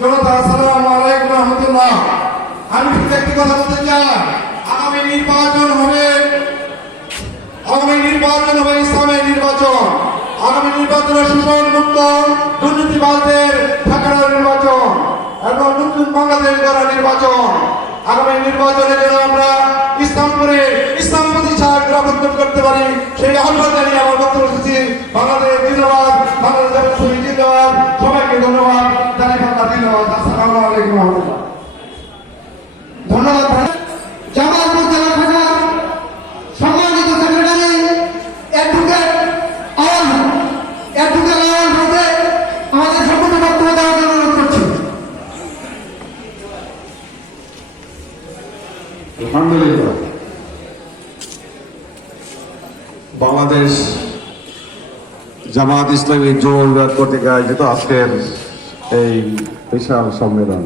জনতা আসসালামু আলাইকুম রহমতুল্লাহ। আমি শুধু একটি কথা বলতে চাই, আগামী নির্বাচন হবে ইসলামের নির্বাচন। আগামী নির্বাচনের শোষণ মুক্ত, দুর্নীতিবাজদের ঠেকানোর নির্বাচন এবং নতুন বাংলাদেশ গড়ার নির্বাচন। আগামী নির্বাচনে যেন আমরা ইসলাম প্রতিষ্ঠার গ্রহণ করতে পারি, সেই আহ্বান জানিয়ে আমার বক্তব্য রেখেছি। বাংলাদেশ জিন্দাবাদ, বাংলাদেশ জিন্দাবাদ। সবাইকে ধন্যবাদ জানাই। বাংলা জিন্দাবাদ। আসসালামু আলাইকুম রহমতুল্লাহ। ধন্যবাদ। জামালপুর জেলা শাখার সম্মানিত সেক্রেটারি অ্যাডভোকেট আওয়াল হতে আমাদের সম্পূর্ণ বক্তব্য দেওয়ার জন্য অনুরোধ করছি। আলহামদুলিল্লাহ, বাংলাদেশ জামাত ইসলামী যুব বিভাগ কর্তৃক আয়োজিত আজকের এই বিশাল সম্মেলন